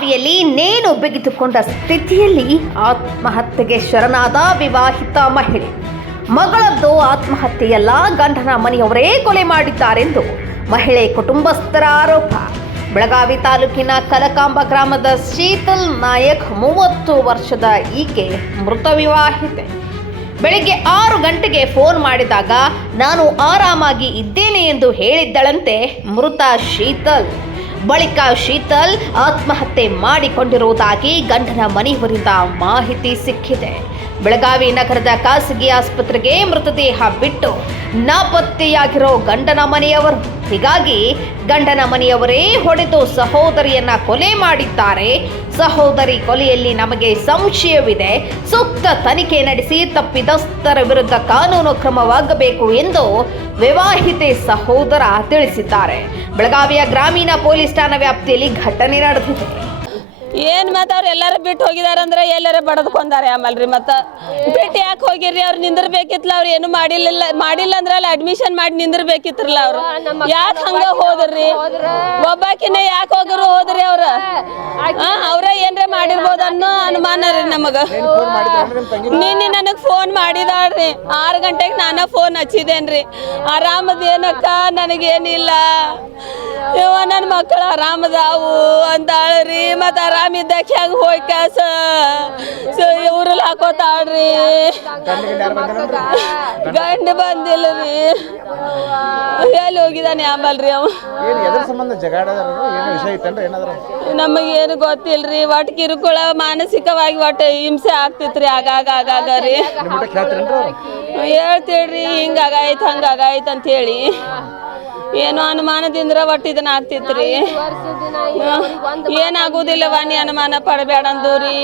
ನೇಣು ಬಿಗಿದುಕೊಂಡ ಸ್ಥಿತಿಯಲ್ಲಿ ಆತ್ಮಹತ್ಯೆಗೆ ಶರಣಾದ ವಿವಾಹಿತ ಮಹಿಳೆ. ಮಗಳದ್ದು ಆತ್ಮಹತ್ಯೆಯಲ್ಲ ಗಂಡನ ಮನೆಯವರೇ ಕೊಲೆ ಮಾಡಿದ್ದಾರೆಂದು ಮಹಿಳೆ ಕುಟುಂಬಸ್ಥರ ಆರೋಪ. ಬೆಳಗಾವಿ ತಾಲೂಕಿನ ಕಲಕಾಂಬ ಗ್ರಾಮದ ಶೀತಲ್ ನಾಯಕ್ ಮೂವತ್ತು ವರ್ಷದ ಈಕೆ ಮೃತ ವಿವಾಹಿತೆ. ಬೆಳಿಗ್ಗೆ ಆರು ಗಂಟೆಗೆ ಫೋನ್ ಮಾಡಿದಾಗ, ನಾನು ಆರಾಮಾಗಿ ಇದ್ದೇನೆ ಎಂದು ಹೇಳಿದ್ದಳಂತೆ ಮೃತ ಶೀತಲ್. ಬಳಿಕ ಶೀತಲ್ ಆತ್ಮಹತ್ಯೆ ಮಾಡಿಕೊಂಡಿರುವುದಾಗಿ ಗಂಡನ ಮನೆಯವರಿಂದ ಮಾಹಿತಿ ಸಿಕ್ಕಿದೆ. ಬೆಳಗಾವಿ ನಗರದ ಖಾಸಗಿ ಆಸ್ಪತ್ರೆಗೆ ಮೃತದೇಹ ಬಿಟ್ಟು ನಾಪತ್ತೆಯಾಗಿರೋ ಗಂಡನ ಮನೆಯವರು. ಹೀಗಾಗಿ ಗಂಡನ ಮನೆಯವರೇ ಹೊಡೆದು ಸಹೋದರಿಯನ್ನ ಕೊಲೆ ಮಾಡಿದ್ದಾರೆ. ಸಹೋದರಿ ಕೊಲೆಯಲ್ಲಿ ನಮಗೆ ಸಂಶಯವಿದೆ. ಸೂಕ್ತ ತನಿಖೆ ನಡೆಸಿ ತಪ್ಪಿತಸ್ಥರ ವಿರುದ್ಧ ಕಾನೂನು ಕ್ರಮವಾಗಬೇಕು ಎಂದು ವಿವಾಹಿತೆ ಸಹೋದರ ತಿಳಿಸಿದ್ದಾರೆ. ಬೆಳಗಾವಿಯ ಗ್ರಾಮೀಣ ಪೊಲೀಸ್ ಠಾಣಾ ವ್ಯಾಪ್ತಿಯಲ್ಲಿ ಘಟನೆ ನಡೆದಿದೆ. ಏನ್ ಮತ್ತ ಅವ್ರು ಎಲ್ಲಾರು ಬಿಟ್ಟು ಹೋಗಿದಾರಂದ್ರೆ ಎಲ್ಲಾರ ಬಡದ್ಕೊಂಡಾರೆ ಆಮೇಲ್ರಿ ಮತ್ತ. ಬಿಟ್ಟು ಯಾಕೆ ಹೋಗಿರ್ರಿ ಅವ್ರು ನಿಂದಿರ್ಬೇಕಿತ್ಲ ಅವ್ರು ಏನು ಮಾಡಿಲ್ಲ ಮಾಡಿಲ್ಲ ಅಂದ್ರೆ ಅಲ್ಲಿ ಅಡ್ಮಿಷನ್ ಮಾಡಿ ನಿಂದಿರ್ಬೇಕಿತ್ರಲ್ಲ ಅವ್ರು. ಯಾಕೆ ಹಂಗ ಹೋದ್ರಿ? ಒಬ್ಬಾಕಿನ ಯಾಕೆ ಹೋಗರು ಹೋದ್ರಿ ಅವ್ರ? ಅವ್ರ ಏನ್ರ ಮಾಡಿರ್ಬೋದು ಅನ್ನೋ ಅನುಮಾನ ರೀ ನಮಗ. ನಿನ್ನೆ ನನಗ್ ಫೋನ್ ಮಾಡಿದಾಳ್ರಿ. ಆರು ಗಂಟೆಗೆ ನಾನ ಫೋನ್ ಹಚ್ಚಿದೇನ್ರಿ. ಆರಾಮದೇನಕ್ಕ ನನಗೇನಿಲ್ಲ. ಇವ ನನ್ನ ಮಕ್ಕಳು ಆರಾಮದಾವು ಅಂತಾಳ್ರಿ ಮತ್ತು ಆರಾಮಿದ್ದಕ್ಕೆ ಹೆಂಗೆ ಹೋಗಿ ಕ್ಯಾಸ ಸೊ ಇವ್ರಲ್ಲಿ ಹಾಕೋತಾಳ್ರಿ. ಗಂಡು ಬಂದಿಲ್ಲ ರೀ ಎಲ್ಲಿ ಹೋಗಿದ್ದಾನೆ ಆಮಲ್ರಿ ಅವ? ಸಂಬಂಧ ನಮಗೇನು ಗೊತ್ತಿಲ್ರಿ. ಒಟ್ಟು ಕಿರುಕುಳ ಮಾನಸಿಕವಾಗಿ ಒಟ್ಟು ಹಿಂಸೆ ಆಗ್ತಿತ್ರಿ. ಆಗಾಗ ಆಗಾಗ ರೀ. ಹೇಳ್ತೀಳ್ರಿ. ಹಂಗಾಗಾಯ್ತು ಅಂತ ಹೇಳಿ ಏನೋ ಅನುಮಾನದಿಂದ ಒಟ್ಟು ಇದನ್ನ ಆಗ್ತಿತ್ರಿ ಏನಾಗುದಿಲ್ಲ ವಾಣಿ ಅನುಮಾನ ಪಡಬೇಡ ಅಂದೂರಿ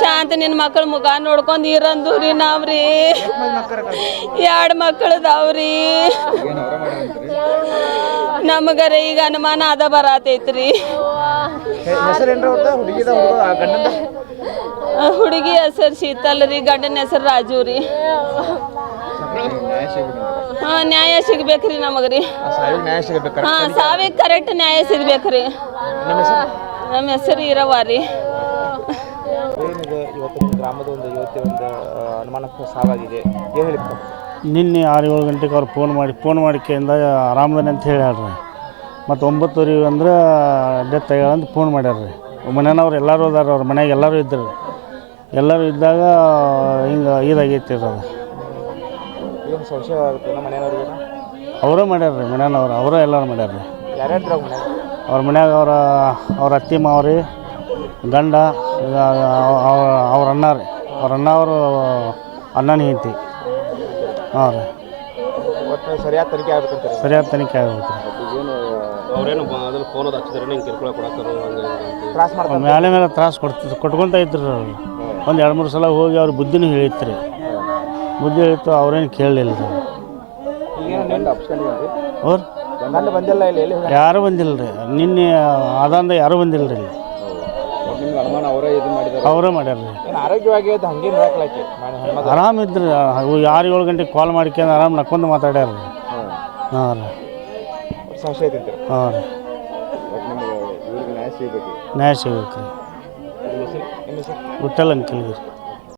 ಶಾಂತ ನಿನ್ನ ಮಕ್ಕಳ ಮುಖ ನೋಡ್ಕೊಂಡ್ ಇರಂದೂರಿ ನಾವ್ರಿ. ಎರಡು ಮಕ್ಕಳದವ್ರಿ ನಮಗರ ಈಗ ಅನುಮಾನ ಅದ ಬರತೈತ್ರಿ. ಹುಡುಗ ಹೆಸರು ಶೀತಲ್ ರೀ ಗಂಡನ ಹೆಸರು ರಾಜು ರೀ. ಹಾಂ ನ್ಯಾಯ ಸಿಗ್ಬೇಕ್ರಿ ನಮಗ್ರಿ ಹಾ ಸಾವಿಗೆ ಕರೆಕ್ಟ್ ನ್ಯಾಯ ಸಿಗ್ಬೇಕ್ರಿ. ನಿಮ್ಮ ಹೆಸರು? ನಮ್ಮ ಹೆಸರು ಇರವ ರೀ. ಇವತ್ತು ಗ್ರಾಮದ ಒಂದು ಯುವತಿ ಒಂದು ಆ, ಅನುಮಾನಾಸ್ಪದ ಸಾವಾಗಿದೆ. ಏನು ಹೇಳಿ ನಿನ್ನೆ ಆರು ಏಳು ಗಂಟೆಗೆ ಅವ್ರು ಫೋನ್ ಮಾಡಿ ಫೋನ್ ಮಾಡಿಕೆಯಿಂದ ಆರಾಮದಾನೆ ಅಂತ ಹೇಳ್ಯಾರ ಮತ್ತು ಒಂಬತ್ತುವರೆ ಅಂದ್ರೆ ಡೆತ್ ಆಗ್ಯಾಳ ಅಂತ ಫೋನ್ ಮಾಡ್ಯಾರ ರೀ ಮನೆಯವ್ರು ಎಲ್ಲರೂ ಅದಾರ ಅವ್ರ ಮನೆಯಾಗ ಎಲ್ಲರೂ ಇದ್ದರು. ಎಲ್ಲರೂ ಇದ್ದಾಗ ಹಿಂಗೆ ಇದಾಗೈತಿ ಅದು. ಏನು ಸಂಶಯ ಆಗುತ್ತೆ ನಮ್ಮ ಮನೆಯವ್ರಿಗೆ? ಅವರೇ ಮಾಡ್ಯಾರ ರೀ ಮನೆಯವ್ರು ಅವರೇ. ಎಲ್ಲರೂ ಮಾಡ್ಯಾರ ರೀ. ಯಾರ್ಯಾರು ಮನೆ ಅವ್ರ ಮನ್ಯಾಗ? ಅವರ ಅವ್ರ ಅತ್ತಿ ಮಾವ್ರಿ ಗಂಡ ಈಗ ಅವ್ರ ಅವ್ರ ಅಣ್ಣ ರೀ. ಅವ್ರ ಅಣ್ಣ ಅವರು ಅಣ್ಣನ ಹೆಂಡತಿ. ಹಾಂ ರೀ. ಒಟ್ಟು ಸರಿಯಾದ ತನಿಖೆ ಆಗುತ್ತೆ ಸರಿಯಾದ ತನಿಖೆ ಆಗ್ಬೇಕು ರೀ. ಅವ್ರೇನು ಫೋನ್ ಅದು ಹಚ್ಚಿದ್ರೆ ನಿಂಗೆ ಕಿರ್ಕೊಳ ಕೊಡತ್ತಾರ ಹಂಗೆ ಹಿಂಗೆ ತ್ರಾಸ ಮಾಡ್ತಾರೆ ಮೇಲೆ ಮೇಲೆ ತ್ರಾಸ ಕೊಡ್ತಿದ್ರು ಕೊಟ್ಕೊಂತ ಇದ್ರು ಅವ್ರು. ಒಂದು ಎರಡು ಮೂರು ಸಲ ಹೋಗಿ ಅವ್ರ ಬುದ್ಧಿನೂ ಹೇಳಿತ್ರಿ. ರೀ ಬುದ್ಧಿ ಹೇಳಿತ್ತು ಅವ್ರೇನು ಕೇಳಲಿಲ್ಲ. ರೀ? ಅವ್ರು? ಯಾರು ಬಂದಿಲ್ಲ ಇಲ್ಲಿ ಎಲ್ಲಿ ಯಾರೂ ಬಂದಿಲ್ಲ ರೀ ನಿನ್ನೆ ಆದಂದ ಯಾರು ಬಂದಿಲ್ಲ ರೀ ಇಲ್ಲಿ ಅವರೇ ಮಾಡ್ಯಾರ ರೀ ಆರೋಗ್ಯವಾಗಿ ಆರಾಮಿದ್ರು ಯಾರು ಏಳು ಗಂಟೆಗೆ ಕಾಲ್ ಮಾಡ್ಕೊಂಡು ಆರಾಮ್ ನಕ್ಕೊಂಡು ಮಾತಾಡ್ಯಾರ ರೀ ಹಾಂ ರೀ. ಹಾಂ ರೀ. ನ್ಯಾಯ ಸಿಗ್ಬೇಕು ರೀ ನಿಮ್ಮ ಹೆಸರು